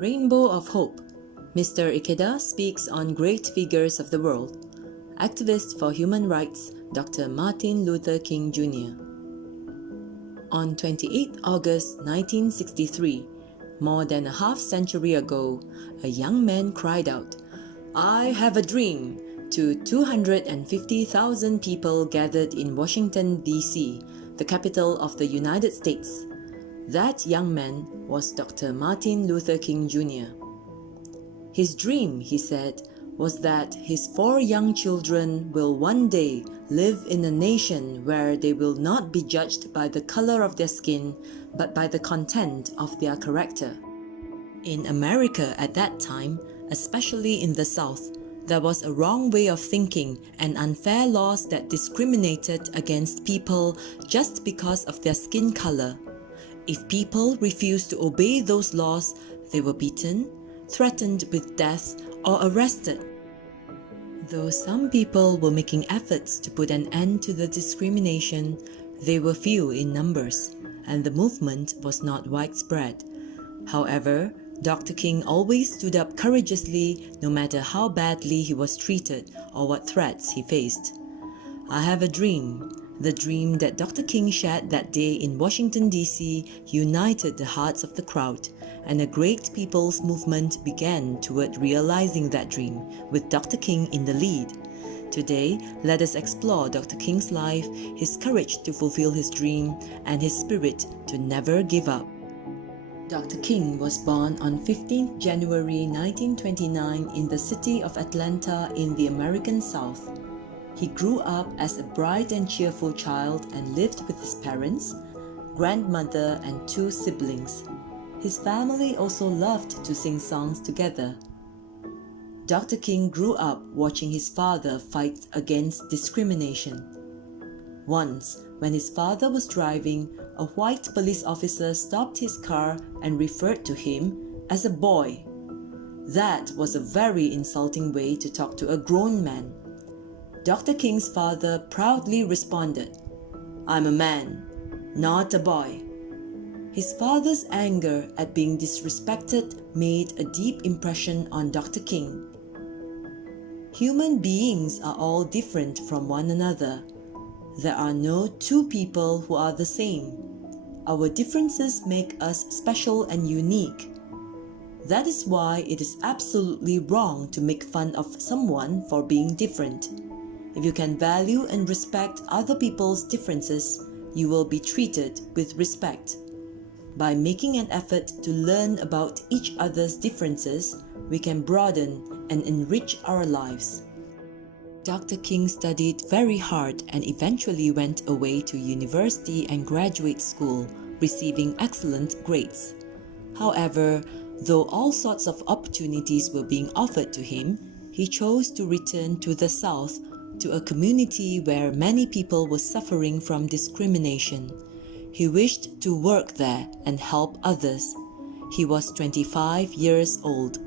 Rainbow of Hope. Mr. Ikeda speaks on great figures of the world. Activist for human rights, Dr. Martin Luther King Jr. On 28 August 1963, more than a half-century ago, a young man cried out, "I have a dream," to 250,000 people gathered in Washington, D.C., the capital of the United States. That young man was Dr. Martin Luther King Jr. His dream, he said, was that his 4 young children will one day live in a nation where they will not be judged by the color of their skin, but by the content of their character. In America at that time, especially in the South, there was a wrong way of thinking and unfair laws that discriminated against people just because of their skin color. If people refused to obey those laws, they were beaten, threatened with death, or arrested. Though some people were making efforts to put an end to the discrimination, they were few in numbers, and the movement was not widespread. However, Dr. King always stood up courageously no matter how badly he was treated or what threats he faced. I have a dream. The dream that Dr. King shared that day in Washington, D.C. united the hearts of the crowd, and a great people's movement began toward realizing that dream, with Dr. King in the lead. Today, let us explore Dr. King's life, his courage to fulfill his dream, and his spirit to never give up. Dr. King was born on 15 January 1929 in the city of Atlanta in the American South. He grew up as a bright and cheerful child and lived with his parents, grandmother, and 2 siblings. His family also loved to sing songs together. Dr. King grew up watching his father fight against discrimination. Once, when his father was driving, a white police officer stopped his car and referred to him as a boy. That was a very insulting way to talk to a grown man. Dr. King's father proudly responded, "I'm a man, not a boy." His father's anger at being disrespected made a deep impression on Dr. King. Human beings are all different from one another. There are no 2 people who are the same. Our differences make us special and unique. That is why it is absolutely wrong to make fun of someone for being different. If you can value and respect other people's differences, you will be treated with respect. By making an effort to learn about each other's differences, we can broaden and enrich our lives. Dr. King studied very hard and eventually went away to university and graduate school, receiving excellent grades. However, though all sorts of opportunities were being offered to him, he chose to return to the South, to a community where many people were suffering from discrimination. He wished to work there and help others. He was 25 years old.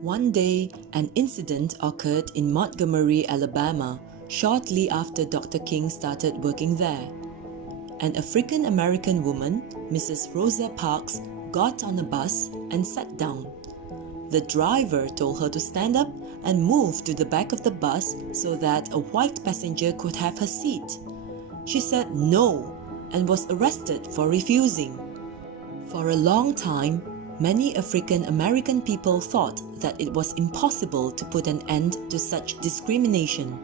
One day, an incident occurred in Montgomery, Alabama, shortly after Dr. King started working there. An African-American woman, Mrs. Rosa Parks, got on a bus and sat down. The driver told her to stand up and move to the back of the bus so that a white passenger could have her seat. She said no and was arrested for refusing. For a long time, many African American people thought that it was impossible to put an end to such discrimination.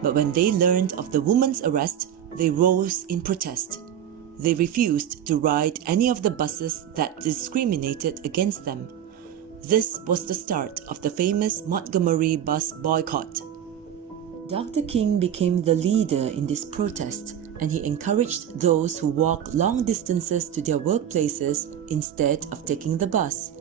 But when they learned of the woman's arrest, they rose in protest. They refused to ride any of the buses that discriminated against them. This was the start of the famous Montgomery bus boycott. Dr. King became the leader in this protest, and he encouraged those who walk long distances to their workplaces instead of taking the bus.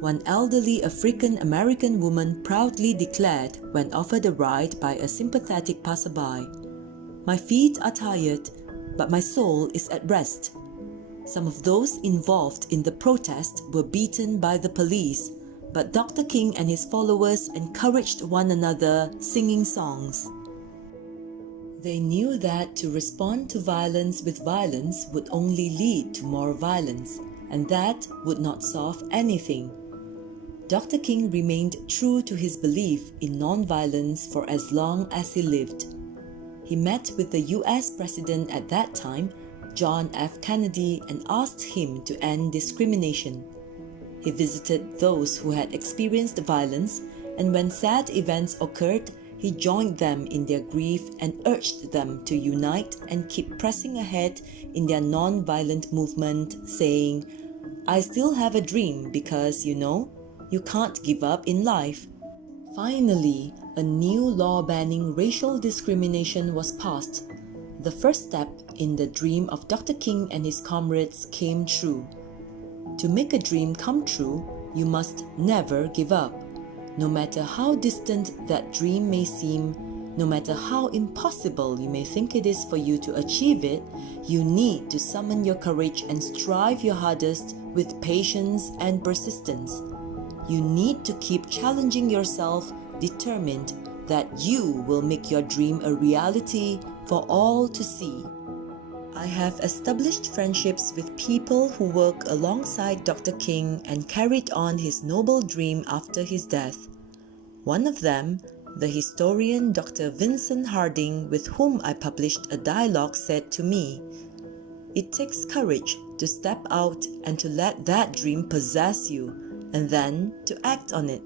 One elderly African-American woman proudly declared when offered a ride by a sympathetic passerby, "My feet are tired, but my soul is at rest." Some of those involved in the protest were beaten by the police, but Dr. King and his followers encouraged one another, singing songs. They knew that to respond to violence with violence would only lead to more violence, and that would not solve anything. Dr. King remained true to his belief in non-violence for as long as he lived. He met with the US President at that time, John F. Kennedy, and asked him to end discrimination. He visited those who had experienced violence, and when sad events occurred, he joined them in their grief and urged them to unite and keep pressing ahead in their non-violent movement, saying, "I still have a dream because, you can't give up in life." Finally, a new law banning racial discrimination was passed. The first step in the dream of Dr. King and his comrades came true. To make a dream come true, you must never give up. No matter how distant that dream may seem, no matter how impossible you may think it is for you to achieve it, you need to summon your courage and strive your hardest with patience and persistence. You need to keep challenging yourself, determined that you will make your dream a reality for all to see. I have established friendships with people who work alongside Dr. King and carried on his noble dream after his death. One of them, the historian Dr. Vincent Harding, with whom I published a dialogue, said to me, "It takes courage to step out and to let that dream possess you, and then to act on it."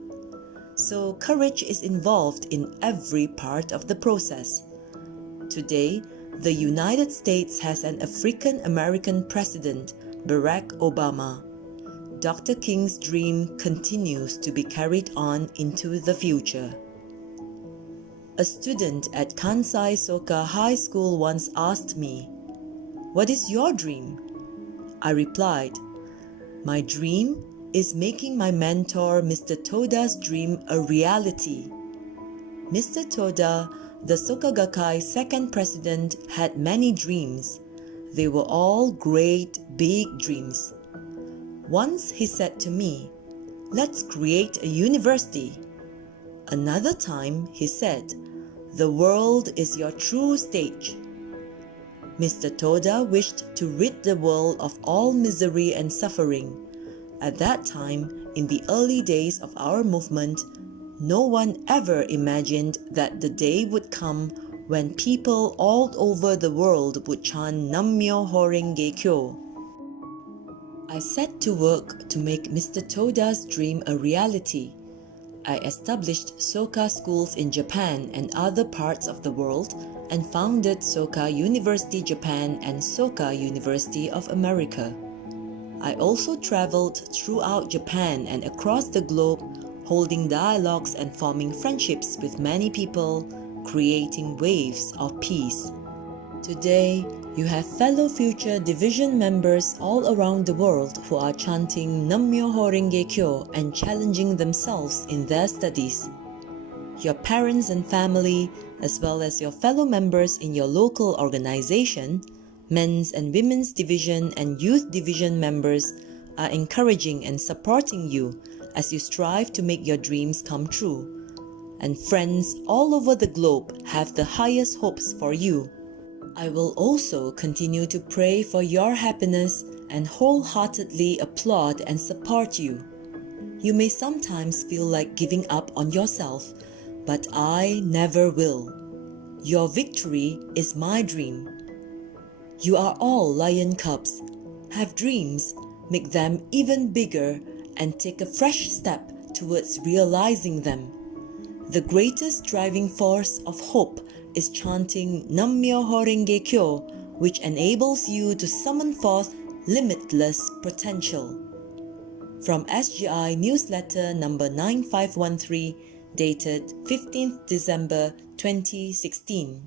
So courage is involved in every part of the process. Today, the United States has an African-American president, Barack Obama. Dr. King's dream continues to be carried on into the future. A student at Kansai Soka High School once asked me, "What is your dream?" I replied, "My dream is making my mentor Mr. Toda's dream a reality." Mr. Toda, the Soka Gakkai's second president, had many dreams. They were all great, big dreams. Once he said to me, "Let's create a university." Another time he said, "The world is your true stage." Mr. Toda wished to rid the world of all misery and suffering. At that time, in the early days of our movement, no one ever imagined that the day would come when people all over the world would chant Nammyo Horenge Kyo. I set to work to make Mr. Toda's dream a reality. I established Soka schools in Japan and other parts of the world and founded Soka University Japan and Soka University of America. I also traveled throughout Japan and across the globe, holding dialogues and forming friendships with many people, creating waves of peace. Today, you have fellow future division members all around the world who are chanting Nammyo Horenge Kyo and challenging themselves in their studies. Your parents and family, as well as your fellow members in your local organization, men's and women's division and youth division members, are encouraging and supporting you as you strive to make your dreams come true. And friends all over the globe have the highest hopes for you. I will also continue to pray for your happiness and wholeheartedly applaud and support you. You may sometimes feel like giving up on yourself, but I never will. Your victory is my dream. You are all lion cubs. Have dreams, make them even bigger, and take a fresh step towards realizing them. The greatest driving force of hope is chanting Nammyo Horenge Kyo, which enables you to summon forth limitless potential. From SGI Newsletter number 9513, dated 15th December 2016.